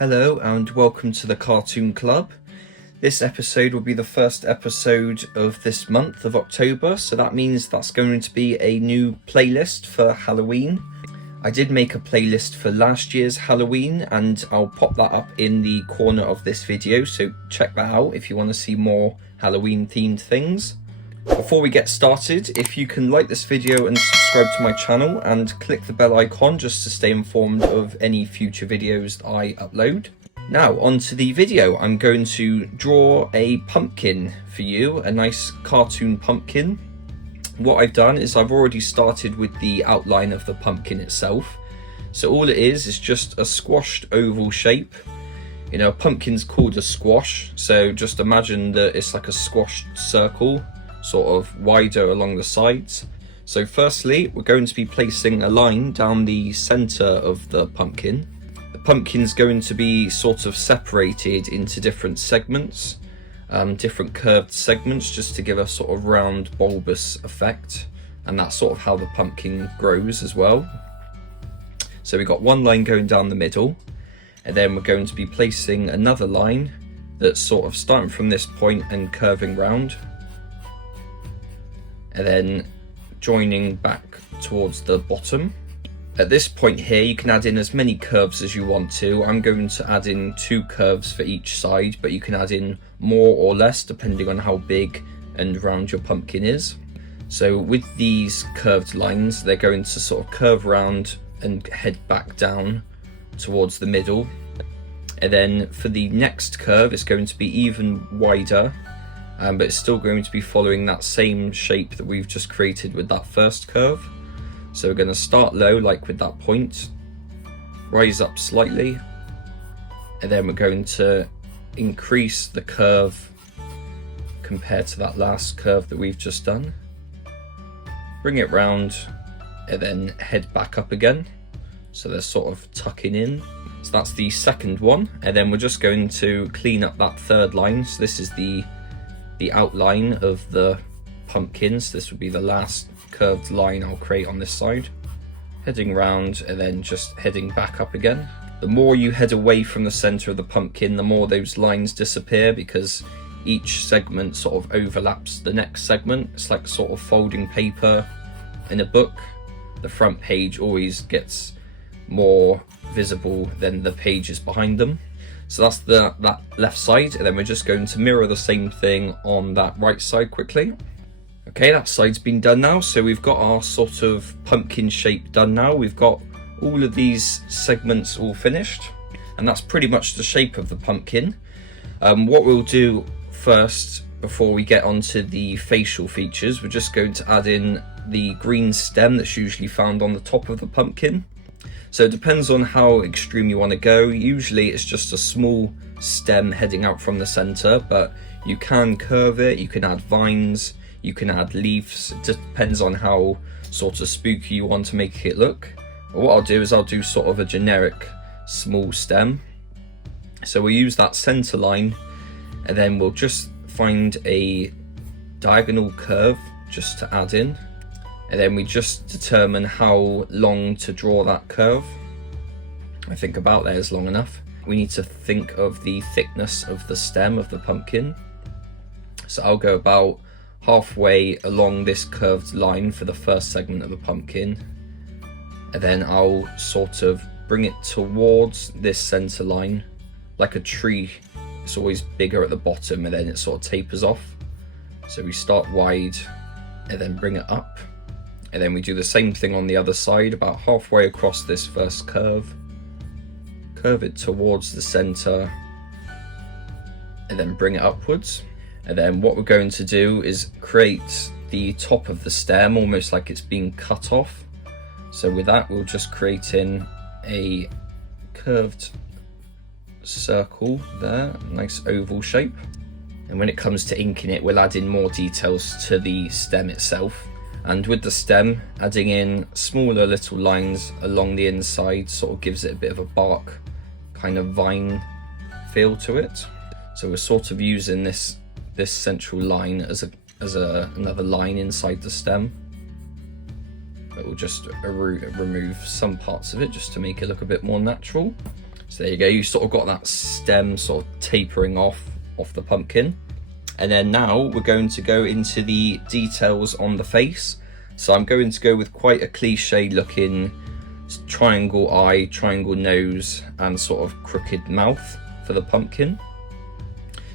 Hello and welcome to the Cartoon Club. This episode will be the first episode of this month of October, so that means that's going to be a new playlist for Halloween. I did make a playlist for last year's Halloween and I'll pop that up in the corner of this video, so check that out if you want to see more Halloween themed things. Before we get started, if you can like this video and subscribe to my channel and click the bell icon just to stay informed of any future videos that I upload. Now onto the video. I'm going to draw a pumpkin for you, a nice cartoon pumpkin. What I've done is I've already started with the outline of the pumpkin itself. So all it is just a squashed oval shape. You know, a pumpkin's called a squash, so just imagine that it's like a squashed circle, sort of wider along the sides. So firstly, we're going to be placing a line down the center of the pumpkin. The pumpkin's going to be sort of separated into different segments, different curved segments, just to give a sort of round bulbous effect. And that's sort of how the pumpkin grows as well. So we've got one line going down the middle, and then we're going to be placing another line that's sort of starting from this point and curving round, and then joining back towards the bottom. At this point here, you can add in as many curves as you want to. I'm going to add in 2 curves for each side, but you can add in more or less depending on how big and round your pumpkin is. So with these curved lines, they're going to sort of curve around and head back down towards the middle. And then for the next curve, it's going to be even wider, but it's still going to be following that same shape that we've just created with that first curve. So we're going to start low, like with that point, rise up slightly, and then we're going to increase the curve compared to that last curve that we've just done. Bring it round, and then head back up again. So they're sort of tucking in. So that's the second one, and then we're just going to clean up that third line. So this is the outline of the pumpkins. This would be the last curved line I'll create on this side. Heading round and then just heading back up again. The more you head away from the center of the pumpkin, the more those lines disappear, because each segment sort of overlaps the next segment. It's like sort of folding paper in a book. The front page always gets more visible than the pages behind them. So that's that left side, and then we're just going to mirror the same thing on that right side quickly. Okay, that side's been done now, so we've got our sort of pumpkin shape done now. We've got all of these segments all finished, and that's pretty much the shape of the pumpkin. What we'll do first, before we get onto the facial features, we're just going to add in the green stem that's usually found on the top of the pumpkin. So it depends on how extreme you want to go. Usually it's just a small stem heading out from the center, but you can curve it, you can add vines, you can add leaves. It just depends on how sort of spooky you want to make it look. But what I'll do is I'll do sort of a generic small stem. So we'll use that center line, and then we'll just find a diagonal curve just to add in. And then we just determine how long to draw that curve. I think about there is long enough. We need to think of the thickness of the stem of the pumpkin. So I'll go about halfway along this curved line for the first segment of the pumpkin. And then I'll sort of bring it towards this center line, like a tree. It's always bigger at the bottom and then it sort of tapers off. So we start wide and then bring it up. And then we do the same thing on the other side, about halfway across this first curve. Curve it towards the center and then bring it upwards. And then what we're going to do is create the top of the stem almost like it's being cut off. So with that, we'll just create in a curved circle there, nice oval shape. And when it comes to inking it, we'll add in more details to the stem itself. And with the stem, adding in smaller little lines along the inside sort of gives it a bit of a bark kind of vine feel to it. So we're sort of using this central line as another line inside the stem. But we'll just remove some parts of it just to make it look a bit more natural. So there you go, you sort of got that stem sort of tapering off the pumpkin. And then now we're going to go into the details on the face. So I'm going to go with quite a cliche looking triangle eye, triangle nose, and sort of crooked mouth for the pumpkin.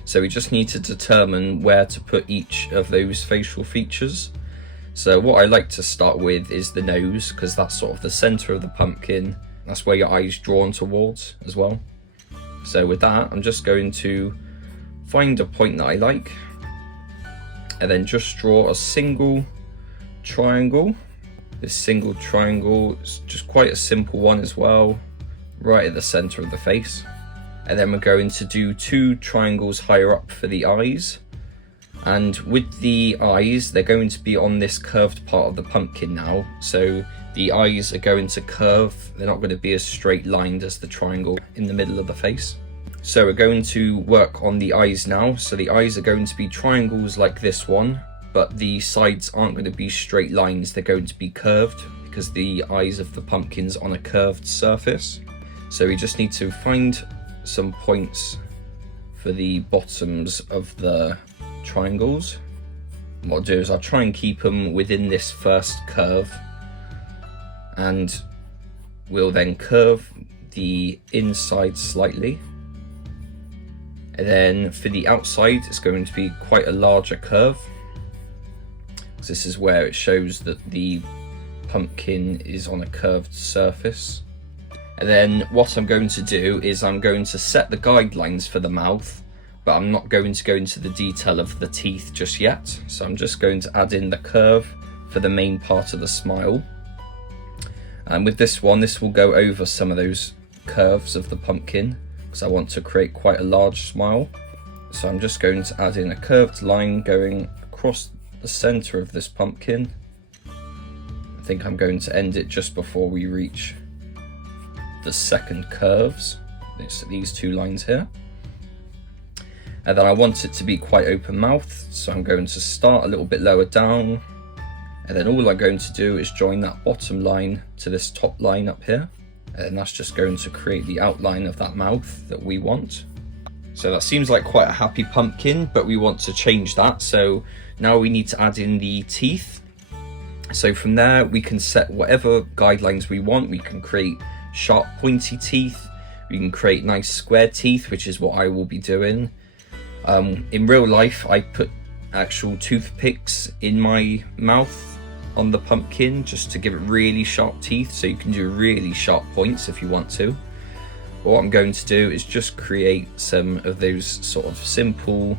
So we just need to determine where to put each of those facial features. So what I like to start with is the nose, because that's sort of the center of the pumpkin. That's where your eye's drawn towards as well. So with that, I'm just going to find a point that I like, and then just draw a single triangle. This single triangle is just quite a simple one as well, right at the center of the face. And then we're going to do 2 triangles higher up for the eyes. And with the eyes, they're going to be on this curved part of the pumpkin now. So the eyes are going to curve. They're not going to be as straight lined as the triangle in the middle of the face. So we're going to work on the eyes now. So the eyes are going to be triangles like this one, but the sides aren't going to be straight lines. They're going to be curved because the eyes of the pumpkin's on a curved surface. So we just need to find some points for the bottoms of the triangles. What I'll do is I'll try and keep them within this first curve, and we'll then curve the inside slightly. And then for the outside, it's going to be quite a larger curve. This is where it shows that the pumpkin is on a curved surface. And then what I'm going to do is I'm going to set the guidelines for the mouth, but I'm not going to go into the detail of the teeth just yet. So I'm just going to add in the curve for the main part of the smile. And with this one, this will go over some of those curves of the pumpkin, because I want to create quite a large smile. So I'm just going to add in a curved line going across the center of this pumpkin. I think I'm going to end it just before we reach the second curves. It's these 2 lines here. And then I want it to be quite open mouthed, so I'm going to start a little bit lower down, and then all I'm going to do is join that bottom line to this top line up here. And that's just going to create the outline of that mouth that we want. So that seems like quite a happy pumpkin, but we want to change that. So now we need to add in the teeth. So from there, we can set whatever guidelines we want. We can create sharp pointy teeth. We can create nice square teeth, which is what I will be doing. In real life, I put actual toothpicks in my mouth on the pumpkin just to give it really sharp teeth, so you can do really sharp points if you want to. But what I'm going to do is just create some of those sort of simple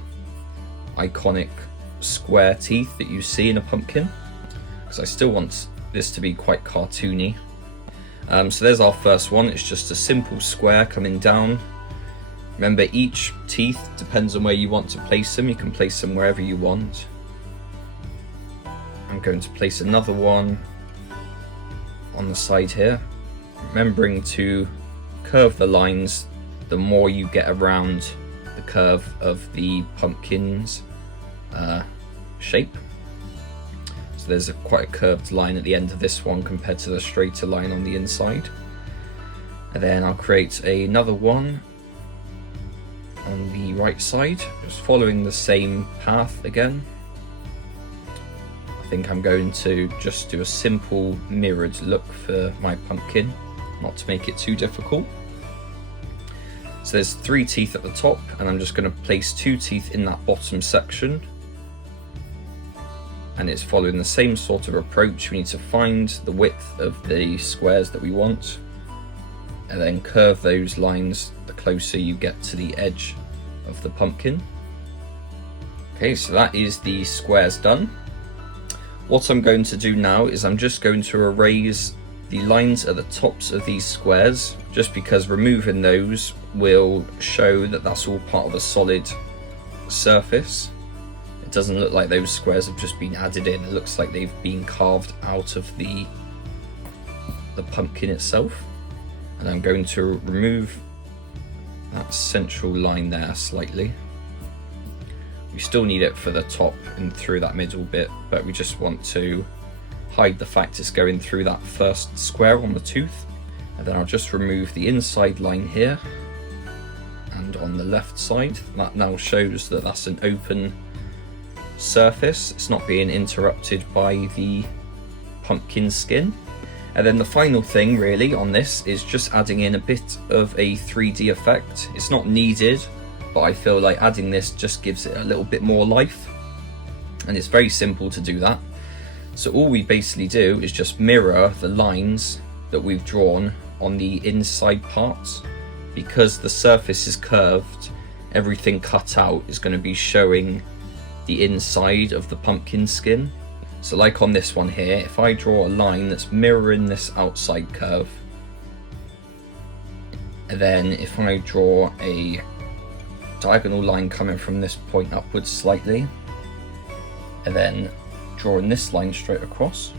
iconic square teeth that you see in a pumpkin, because I still want this to be quite cartoony. So there's our first one. It's just a simple square coming down. Remember, each teeth depends on where you want to place them. You can place them wherever you want. I'm going to place another one on the side here, remembering to curve the lines the more you get around the curve of the pumpkin's shape. So there's quite a curved line at the end of this one compared to the straighter line on the inside. And then I'll create another one on the right side, just following the same path again. I think I'm going to just do a simple mirrored look for my pumpkin, not to make it too difficult. So there's 3 teeth at the top, and I'm just going to place 2 teeth in that bottom section. And it's following the same sort of approach. We need to find the width of the squares that we want, and then curve those lines the closer you get to the edge of the pumpkin. Okay, so that is the squares done. What I'm going to do now is I'm just going to erase the lines at the tops of these squares, just because removing those will show that that's all part of a solid surface. It doesn't look like those squares have just been added in. It looks like they've been carved out of the pumpkin itself. And I'm going to remove that central line there slightly. We still need it for the top and through that middle bit, but we just want to hide the fact it's going through that first square on the tooth. And then I'll just remove the inside line here, and on the left side, that now shows that that's an open surface. It's not being interrupted by the pumpkin skin. And then the final thing really on this is just adding in a bit of a 3D effect. It's not needed, but I feel like adding this just gives it a little bit more life, and it's very simple to do that. So all we basically do is just mirror the lines that we've drawn on the inside parts. Because the surface is curved, everything cut out is going to be showing the inside of the pumpkin skin. So like on this one here, if I draw a line that's mirroring this outside curve, and then if I draw a diagonal line coming from this point upwards slightly, and then drawing this line straight across,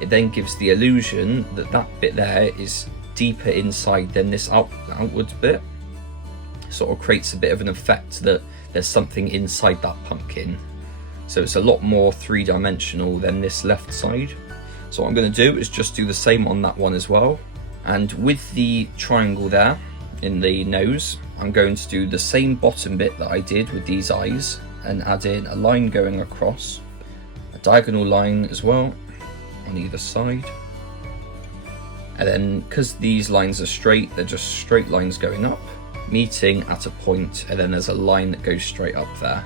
it then gives the illusion that that bit there is deeper inside than this outwards bit. Sort of creates a bit of an effect that there's something inside that pumpkin. So it's a lot more three-dimensional than this left side. So what I'm going to do is just do the same on that one as well. And with the triangle there in the nose, I'm going to do the same bottom bit that I did with these eyes and add in a line going across, a diagonal line as well on either side. And then because these lines are straight, they're just straight lines going up, meeting at a point, and then there's a line that goes straight up there.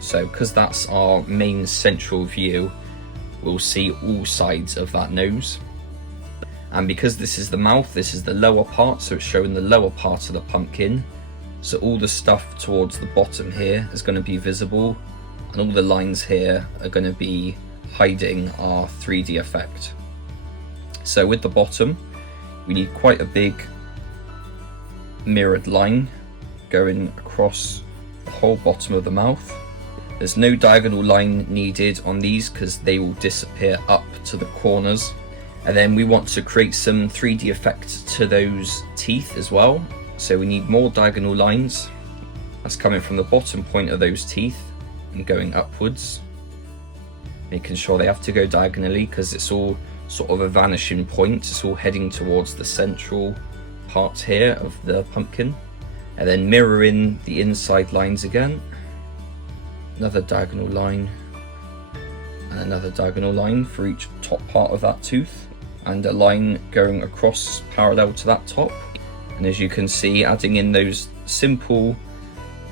So because that's our main central view, we'll see all sides of that nose. And because this is the mouth, this is the lower part, so it's showing the lower part of the pumpkin. So all the stuff towards the bottom here is going to be visible, and all the lines here are going to be hiding our 3D effect. So with the bottom, we need quite a big mirrored line going across the whole bottom of the mouth. There's no diagonal line needed on these because they will disappear up to the corners. And then we want to create some 3D effect to those teeth as well. So we need more diagonal lines. That's coming from the bottom point of those teeth and going upwards. Making sure they have to go diagonally because it's all sort of a vanishing point. It's all heading towards the central part here of the pumpkin. And then mirroring the inside lines again. Another diagonal line and another diagonal line for each top part of that tooth, and a line going across parallel to that top. And as you can see, adding in those simple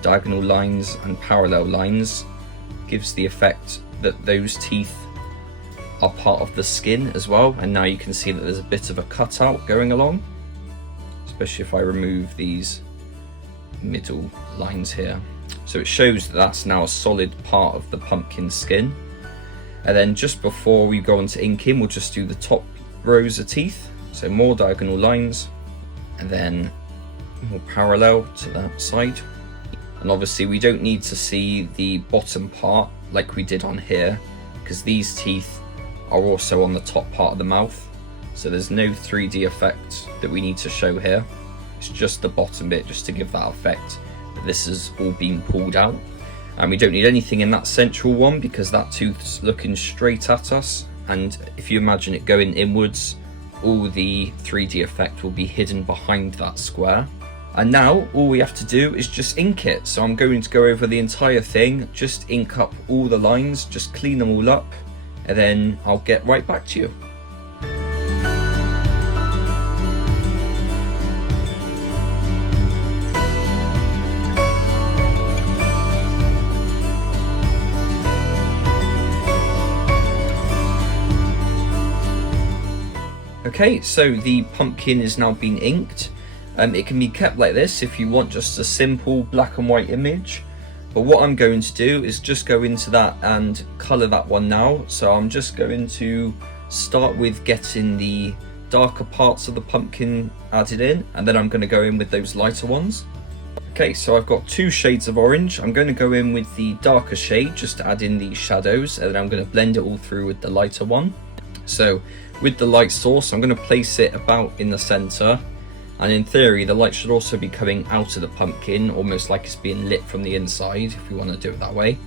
diagonal lines and parallel lines gives the effect that those teeth are part of the skin as well. And now you can see that there's a bit of a cutout going along, especially if I remove these middle lines here. So it shows that that's now a solid part of the pumpkin skin. And then just before we go on to inking, we'll just do the top rows of teeth. So more diagonal lines, and then more parallel to that side. And obviously we don't need to see the bottom part like we did on here, because these teeth are also on the top part of the mouth. So there's no 3D effect that we need to show here. It's just the bottom bit, just to give that effect that this has all been pulled out. And we don't need anything in that central one because that tooth's looking straight at us. And if you imagine it going inwards, all the 3D effect will be hidden behind that square. And now all we have to do is just ink it. So I'm going to go over the entire thing, just ink up all the lines, just clean them all up, and then I'll get right back to you. Okay, so the pumpkin is now been inked. It can be kept like this if you want just a simple black and white image. But what I'm going to do is just go into that and colour that one now. So I'm just going to start with getting the darker parts of the pumpkin added in, and then I'm going to go in with those lighter ones. Okay, so I've got two shades of orange. I'm going to go in with the darker shade just to add in the shadows, and then I'm going to blend it all through with the lighter one. So with the light source, I'm going to place it about in the center, and in theory the light should also be coming out of the pumpkin, almost like it's being lit from the inside if we want to do it that way.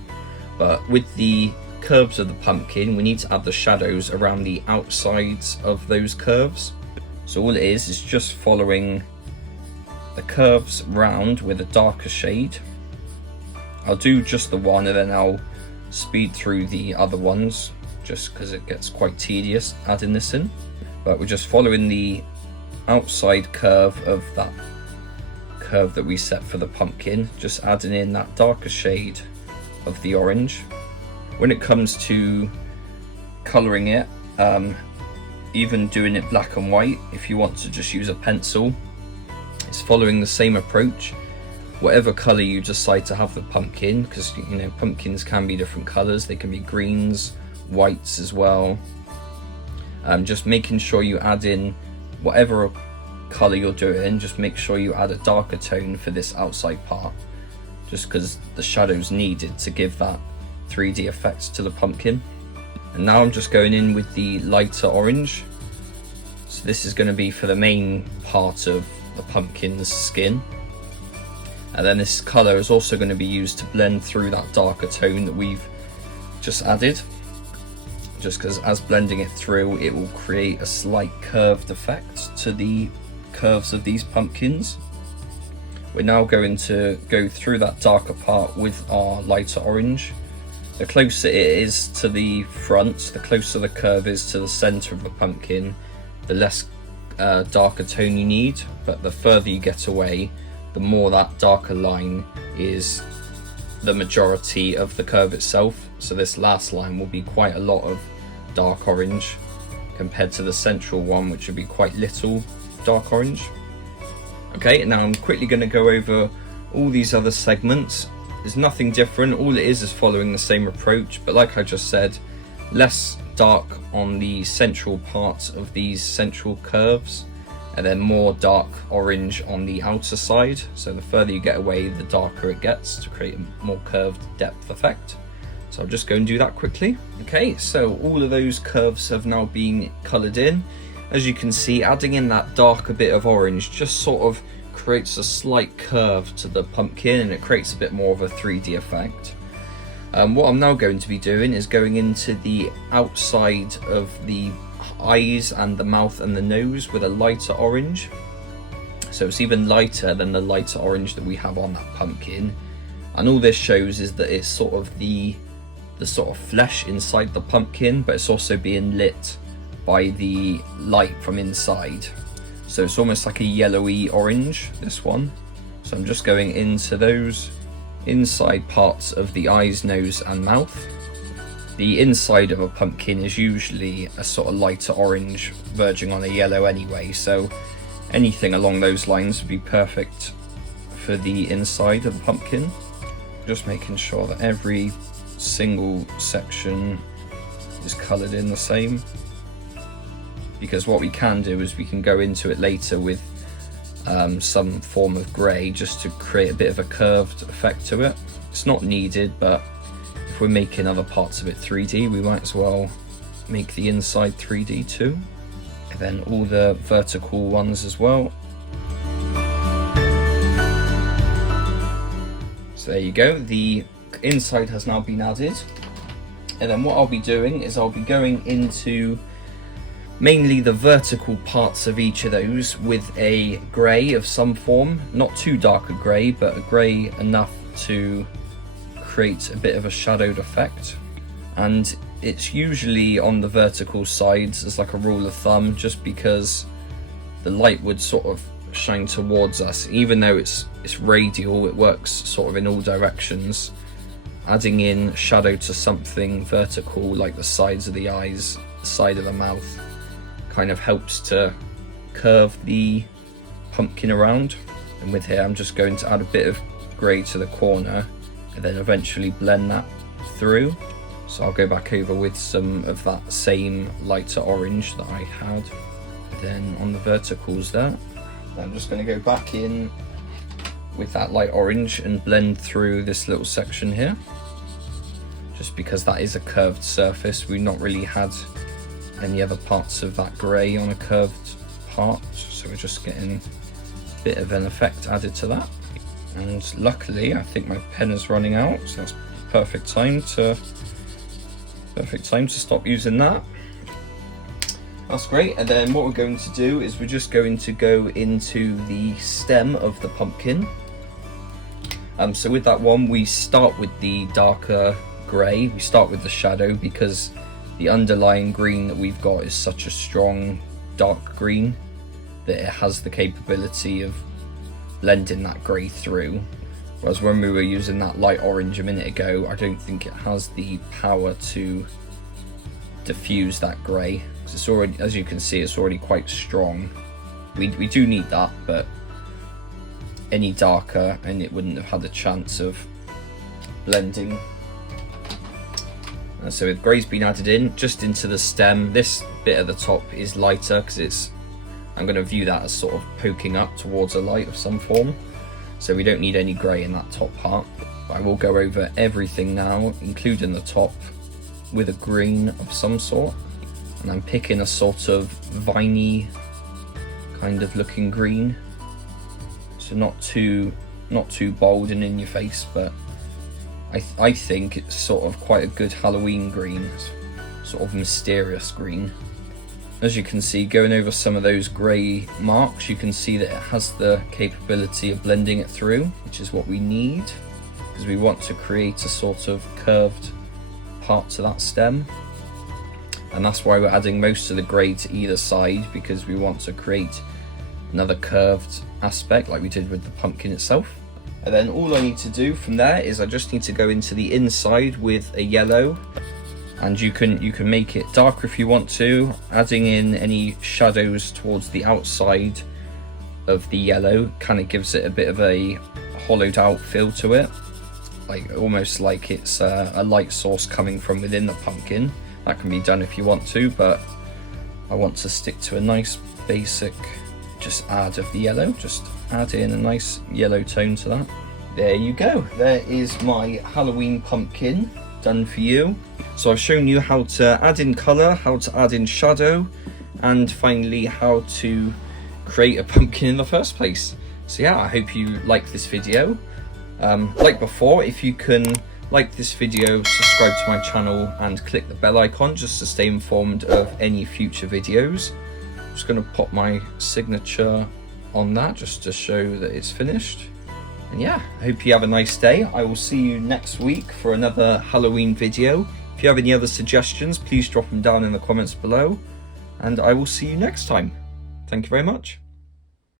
But with the curves of the pumpkin, we need to add the shadows around the outsides of those curves. So all it is just following the curves round with a darker shade. I'll do just the one and then I'll speed through the other ones just because it gets quite tedious adding this in. But we're just following the outside curve of that curve that we set for the pumpkin, just adding in that darker shade of the orange. When it comes to colouring it, even doing it black and white, if you want to just use a pencil, it's following the same approach. Whatever colour you decide to have the pumpkin, because you know pumpkins can be different colours, they can be greens, whites as well. Just making sure you add in whatever colour you're doing, just make sure you add a darker tone for this outside part, just because the shadow's needed to give that 3D effect to the pumpkin. And now I'm just going in with the lighter orange. So this is going to be for the main part of the pumpkin's skin. And then this colour is also going to be used to blend through that darker tone that we've just added. Just because as blending it through, it will create a slight curved effect to the curves of these pumpkins. We're now going to go through that darker part with our lighter orange. The closer it is to the front, the closer the curve is to the centre of the pumpkin, the less darker tone you need, but the further you get away, the more that darker line is the majority of the curve itself. So this last line will be quite a lot of dark orange compared to the central one, which would be quite little dark orange. Okay, now I'm quickly going to go over all these other segments. There's nothing different, all it is following the same approach, but like I just said, less dark on the central parts of these central curves, and then more dark orange on the outer side. So the further you get away, the darker it gets to create a more curved depth effect. So I'll just go and do that quickly. Okay, so all of those curves have now been coloured in. As you can see, adding in that darker bit of orange just sort of creates a slight curve to the pumpkin, and it creates a bit more of a 3D effect. What I'm now going to be doing is going into the outside of the eyes and the mouth and the nose with a lighter orange. So it's even lighter than the lighter orange that we have on that pumpkin. And all this shows is that it's sort of the sort of flesh inside the pumpkin, but it's also being lit by the light from inside. So it's almost like a yellowy orange, this one. So I'm just going into those inside parts of the eyes, nose and mouth. The inside of a pumpkin is usually a sort of lighter orange verging on a yellow anyway, so anything along those lines would be perfect for the inside of the pumpkin. Just making sure that every single section is coloured in the same, because what we can do is we can go into it later with some form of grey just to create a bit of a curved effect to it. It's not needed, but if we're making other parts of it 3D, we might as well make the inside 3D too. And then all the vertical ones as well. So there you go, the inside has now been added. And then what I'll be doing is I'll be going into mainly the vertical parts of each of those with a grey of some form, not too dark a grey, but a grey enough to create a bit of a shadowed effect. And it's usually on the vertical sides as like a rule of thumb, just because the light would sort of shine towards us. Even though it's radial, it works sort of in all directions. Adding in shadow to something vertical like the sides of the eyes, the side of the mouth, kind of helps to curve the pumpkin around. And with here I'm just going to add a bit of grey to the corner and then eventually blend that through. So I'll go back over with some of that same lighter orange that I had then on the verticals there. I'm just going to go back in with that light orange and blend through this little section here, just because that is a curved surface. We've not really had any other parts of that grey on a curved part, so we're just getting a bit of an effect added to that. And luckily I think my pen is running out, so that's perfect time to stop using that. That's great. And then what we're going to do is we're just going to go into the stem of the pumpkin. So with that one, we start with the darker grey. We start with the shadow because the underlying green that we've got is such a strong dark green that it has the capability of blending that grey through. Whereas when we were using that light orange a minute ago, I don't think it has the power to diffuse that grey. It's already, as you can see, it's already quite strong. We do need that, but any darker and it wouldn't have had a chance of blending. And so with grey's been added in just into the stem, this bit at the top is lighter because I'm going to view that as sort of poking up towards a light of some form. So we don't need any grey in that top part. I will go over everything now, including the top, with a green of some sort. And I'm picking a sort of viney kind of looking green. So not too bold and in your face, but I think it's sort of quite a good Halloween green, sort of mysterious green. As you can see, going over some of those grey marks, you can see that it has the capability of blending it through, which is what we need, because we want to create a sort of curved part to that stem. And that's why we're adding most of the grey to either side, because we want to create another curved aspect like we did with the pumpkin itself. And then all I need to do from there is I just need to go into the inside with a yellow, and you can make it darker if you want to, adding in any shadows towards the outside of the yellow kind of gives it a bit of a hollowed out feel to it, like almost like it's a light source coming from within the pumpkin. That can be done if you want to, but I want to stick to a nice basic just add of the yellow, just add in a nice yellow tone to that. There you go, there is my Halloween pumpkin done for you. So I've shown you how to add in colour, how to add in shadow, and finally how to create a pumpkin in the first place. So yeah, I hope you like this video. Like before, if you can like this video, subscribe to my channel and click the bell icon just to stay informed of any future videos. I'm just going to pop my signature on that just to show that it's finished. And yeah, I hope you have a nice day. I will see you next week for another Halloween video. If you have any other suggestions, please drop them down in the comments below, and I will see you next time. Thank you very much.